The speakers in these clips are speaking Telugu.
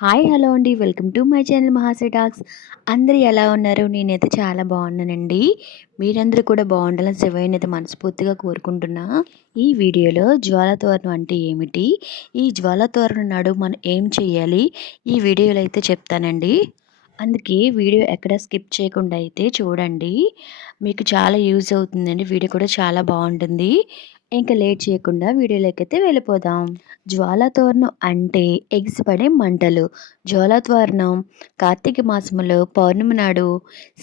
హాయ్ హలో అండి. Welcome to my channel Mahase talks. అందరు ఎలా ఉన్నారు? నేనైతే చాలా బాగున్నానండి. మీరందరూ కూడా బాగుండాలని శివయ్యనైతే మనస్ఫూర్తిగా కోరుకుంటున్నా. ఈ వీడియోలో జ్వాలతోరణం అంటే ఏమిటి? ఈ జ్వాలతోరణం నాడు మనం ఏం చేయాలి ఈ వీడియోలో అయితే చెప్తానండి. అందుకే వీడియో ఎక్కడ స్కిప్ చేయకుండా అయితే చూడండి. మీకు చాలా యూజ్ అవుతుందండి. వీడియో కూడా చాలా బాగుంటుంది. ఇంకా లేట్ చేయకుండా వీడియోలోకైతే వెళ్ళిపోదాం. జ్వాలతోర్ణం అంటే ఎగిసిపడే మంటలు. జ్వాలతోరణం కార్తీక మాసంలో పౌర్ణమి నాడు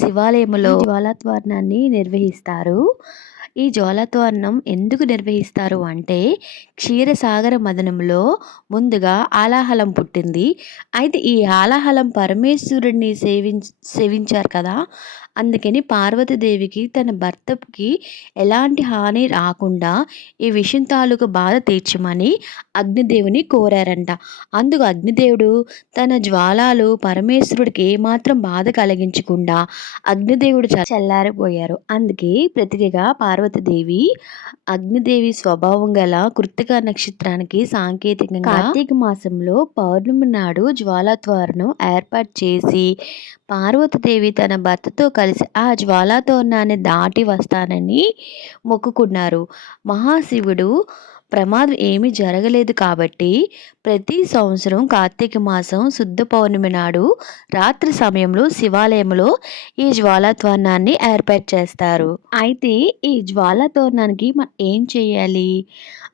శివాలయంలో జ్వాలతోరణాన్ని నిర్వహిస్తారు. ఈ జ్వాలతోరణం ఎందుకు నిర్వహిస్తారు అంటే క్షీరసాగర మదనంలో ముందుగా ఆలాహలం పుట్టింది. అయితే ఈ ఆలాహలం పరమేశ్వరుడిని సేవించ సేవించారు కదా అందుకని పార్వతీదేవికి తన భర్తకి ఎలాంటి హాని రాకుండా ఈ విషయం తాలూకు బాధ తీర్చమని అగ్నిదేవుని కోరారంట. అందుకు అగ్నిదేవుడు తన జ్వాలాలు పరమేశ్వరుడికి ఏమాత్రం బాధ కలిగించకుండా అగ్నిదేవుడు చల్లారిపోయారు. అందుకే ప్రతిగా పార్వతీదేవి అగ్నిదేవి స్వభావం గల కృత్తిక నక్షత్రానికి సాంకేతికంగా కార్తీక మాసంలో పౌర్ణమి నాడు జ్వాలాత్వారను ఏర్పాటు చేసి పార్వతీదేవి తన భర్తతో కలిసి ఆ జ్వాలాతోరణాన్ని దాటి వస్తానని మొక్కుకున్నారు. మహాశివుడు ప్రమాదం ఏమీ జరగలేదు కాబట్టి ప్రతి సంవత్సరం కార్తీక మాసం శుద్ధ పౌర్ణమి నాడు రాత్రి సమయంలో శివాలయంలో ఈ జ్వాలాతోరణాన్ని ఏర్పాటు చేస్తారు. అయితే ఈ జ్వాలాతోరణానికి మనం ఏం చేయాలి?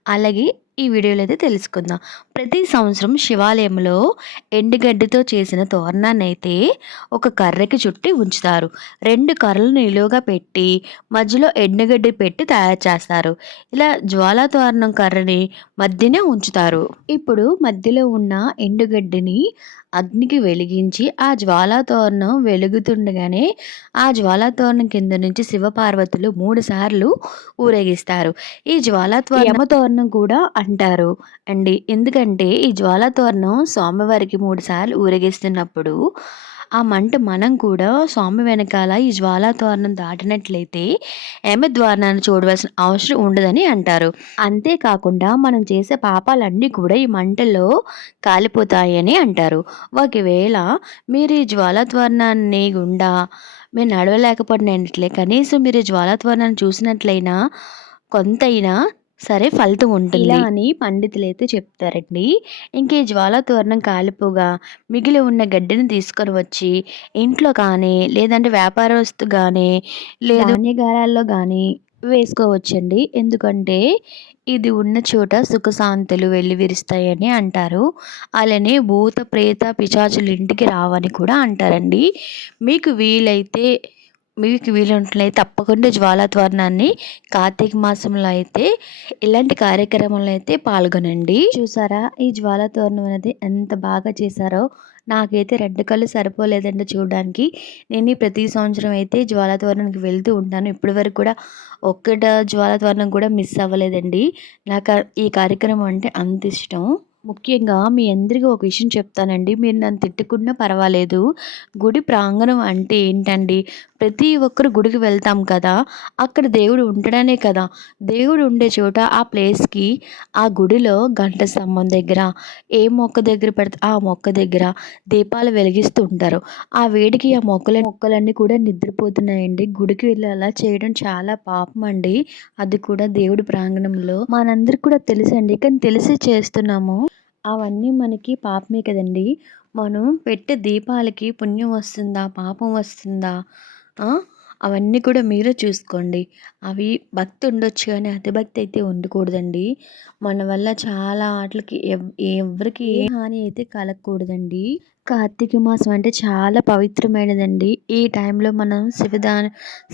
అలాగే ఈ వీడియోలో అయితే తెలుసుకుందాం. ప్రతి సంవత్సరం శివాలయంలో ఎండుగడ్డితో చేసిన తోరణాన్ని అయితే ఒక కర్రకి చుట్టి ఉంచుతారు. రెండు కర్రలు నిలువుగా పెట్టి మధ్యలో ఎండుగడ్డి పెట్టి తయారు చేస్తారు. ఇలా జ్వాలా తోరణం కర్రని మధ్యనే ఉంచుతారు. ఇప్పుడు మధ్యలో ఉన్న ఎండుగడ్డిని అగ్నికి వెలిగించి ఆ జ్వాలాతోరణం వెలుగుతుండగానే ఆ జ్వాలాతోరణం కింద నుంచి శివపార్వతులు మూడు సార్లు ఊరేగిస్తారు. ఈ జ్వాలాతోరణం కూడా అంటారు. అండి ఎందుకంటే ఈ జ్వాలతోరణం స్వామివారికి మూడు సార్లు ఊరేగిస్తున్నప్పుడు ఆ మంట మనం కూడా స్వామి వెనకాల ఈ జ్వాలాతోరణం దాటినట్లయితే ఏమి ద్వారాన్ని చూడవలసిన అవసరం ఉండదని అంటారు. అంతేకాకుండా మనం చేసే పాపాలన్నీ కూడా ఈ మంటలో కాలిపోతాయని అంటారు. ఒకవేళ మీరు ఈ జ్వలాత్వరణాన్ని గుండా మీరు నడవలేకపోయినట్లే కనీసం మీరు జ్వాలత్వర్ణాన్ని చూసినట్లయినా కొంతైనా సరే ఫలితం ఉంటుంది. ఇలా అని పండితులైతే చెప్తారండి. ఇంకే జ్వాల తోరణం కాలిపోగా మిగిలి ఉన్న గడ్డిని తీసుకొని వచ్చి ఇంట్లో కానీ లేదంటే వ్యాపారస్తు కానీ లేదా ధాన్యగారాల్లో కానీ వేసుకోవచ్చండి. ఎందుకంటే ఇది ఉన్న చోట సుఖశాంతులు వెళ్ళి విరుస్తాయని అంటారు. అలానే భూత ప్రేత పిచాచులు ఇంటికి రావని కూడా అంటారండి. మీకు వీలైతే మీకు వీలుంటున్నాయి. తప్పకుండా జ్వాలాత్వరణాన్ని కార్తీక మాసంలో అయితే ఇలాంటి కార్యక్రమంలో అయితే పాల్గొనండి. చూసారా? ఈ జ్వాలాతోరణం అనేది ఎంత బాగా చేశారో. నాకైతే రెడ్ కళ్ళు సరిపోలేదండి చూడడానికి. నేను ప్రతి సంవత్సరం అయితే జ్వాలాతోరణానికి వెళ్తూ ఉంటాను. ఇప్పటి వరకు కూడా ఒక్కట జ్వాలాతోరణం కూడా మిస్ అవ్వలేదండి. నాకు ఈ కార్యక్రమం అంటే అంత ఇష్టం. ముఖ్యంగా మీ అందరికీ ఒక విషయం చెప్తానండి. మీరు నన్ను తిట్టుకున్నా పర్వాలేదు. గుడి ప్రాంగణం అంటే ఏంటండి? ప్రతి ఒక్కరు గుడికి వెళ్తాం కదా అక్కడ దేవుడు ఉండడానే కదా. దేవుడు ఉండే చోట ఆ ప్లేస్కి ఆ గుడిలో గంట స్తంభం దగ్గర ఏ మొక్క దగ్గర పెడితే ఆ మొక్క దగ్గర దీపాలు వెలిగిస్తూ ఉంటారు. ఆ వేడికి ఆ మొక్కల మొక్కలన్నీ కూడా నిద్రపోతున్నాయండి. గుడికి వెళ్ళి అలా చేయడం చాలా పాపం అండి. అది కూడా దేవుడి ప్రాంగణంలో మనందరికి కూడా తెలుసండి. కానీ తెలిసి చేస్తున్నాము. అవన్నీ మనకి పాపమే కదండి. మనం పెట్టే దీపాలకి పుణ్యం వస్తుందా పాపం వస్తుందా? అవన్నీ కూడా మీరే చూసుకోండి. అవి భక్తి ఉండొచ్చు కానీ అతి భక్తి అయితే ఉండకూడదండి. మన వల్ల చాలా ఆటలకి ఎవ్ ఎవరికి ఏ హాని అయితే కలగకూడదండి. కార్తీక మాసం అంటే చాలా పవిత్రమైనదండి. ఈ టైంలో మనం శివదాన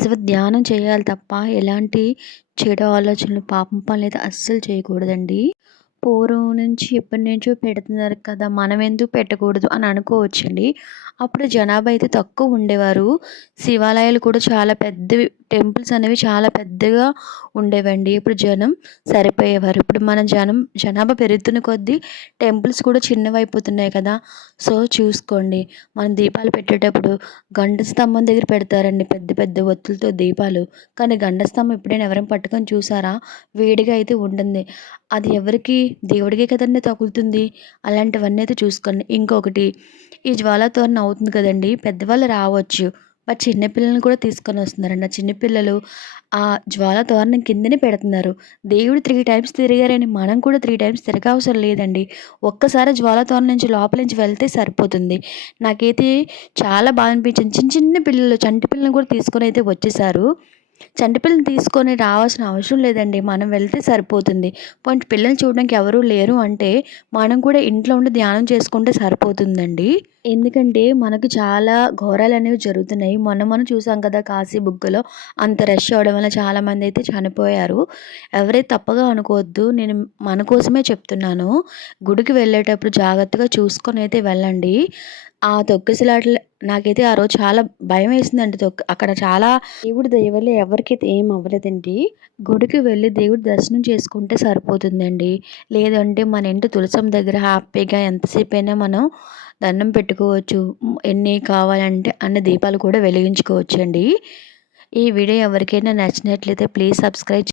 శివ ధ్యానం చేయాలి తప్ప ఎలాంటి చెడు ఆలోచనలు పాపం పనులు అయితే అస్సలు చేయకూడదండి. పూర్వం నుంచి ఎప్పటి నుంచో పెడుతున్నారు కదా మనం ఎందుకు పెట్టకూడదు అని అనుకోవచ్చండి. అప్పుడు జనాభా అయితే తక్కువ ఉండేవారు. శివాలయాలు కూడా చాలా పెద్దవి టెంపుల్స్ అనేవి చాలా పెద్దగా ఉండేవండి. ఇప్పుడు జనం సరిపోయేవారు. ఇప్పుడు మన జనం జనాభా పెరుగుతున్న కొద్దీ టెంపుల్స్ కూడా చిన్నవి అయిపోతున్నాయి కదా. సో చూసుకోండి. మనం దీపాలు పెట్టేటప్పుడు గండ స్తంభం దగ్గర పెడతారండి పెద్ద పెద్ద ఒత్తులతో దీపాలు. కానీ గండస్తంభం ఎప్పుడైనా ఎవరైనా పట్టుకొని చూసారా? వేడిగా అయితే ఉంటుంది. అది ఎవరికి? దేవుడికే కదండి తగులుతుంది. అలాంటివన్నీ అయితే చూసుకోండి. ఇంకొకటి ఈ జ్వాలతోరణం అవుతుంది కదండి. పెద్దవాళ్ళు రావచ్చు. బట్ చిన్నపిల్లల్ని కూడా తీసుకొని వస్తున్నారండి ఆ చిన్నపిల్లలు ఆ జ్వాల తోరణం కిందనే పెడుతున్నారు. దేవుడు త్రీ టైమ్స్ తిరిగారని మనం కూడా త్రీ టైమ్స్ తిరగవసరం లేదండి. ఒక్కసారి జ్వాల తోరణం నుంచి లోపల నుంచి వెళ్తే సరిపోతుంది. నాకైతే చాలా బాగా అనిపించింది. చిన్న చిన్న పిల్లలు చంటి పిల్లల్ని కూడా తీసుకొని అయితే వచ్చేసారు. చంటి పిల్లని తీసుకొని రావాల్సిన అవసరం లేదండి. మనం వెళ్తే సరిపోతుంది. పాయింట్ పిల్లల్ని చూడడానికి ఎవరూ లేరు అంటే మనం కూడా ఇంట్లో ఉండి ధ్యానం చేసుకుంటే సరిపోతుందండి. ఎందుకంటే మనకు చాలా ఘోరాలు అనేవి జరుగుతున్నాయి. మొన్న మనం చూసాం కదా కాశీ బుగ్గలో అంత రష్ అవ్వడం వల్ల చాలామంది అయితే చనిపోయారు. ఎవరైతే తప్పగా అనుకోవద్దు. నేను మన కోసమే చెప్తున్నాను. గుడికి వెళ్ళేటప్పుడు జాగ్రత్తగా చూసుకొని అయితే వెళ్ళండి. ఆ తొక్కిసలాటలు నాకైతే ఆ రోజు చాలా భయం వేసిందండి. తొక్కి అక్కడ చాలా దేవుడి దయవల్ల ఎవరికైతే ఏం అవ్వలేదండి. గుడికి వెళ్ళి దేవుడి దర్శనం చేసుకుంటే సరిపోతుందండి. లేదంటే మన ఇంటి తులసం దగ్గర హ్యాపీగా ఎంతసేపు అయినా మనం దండం పెట్టుకోవచ్చు. ఎన్ని కావాలంటే అన్ని దీపాలు కూడా వెలిగించుకోవచ్చు అండి ఈ వీడియో ఎవరికైనా నచ్చినట్లయితే ప్లీజ్ సబ్స్క్రైబ్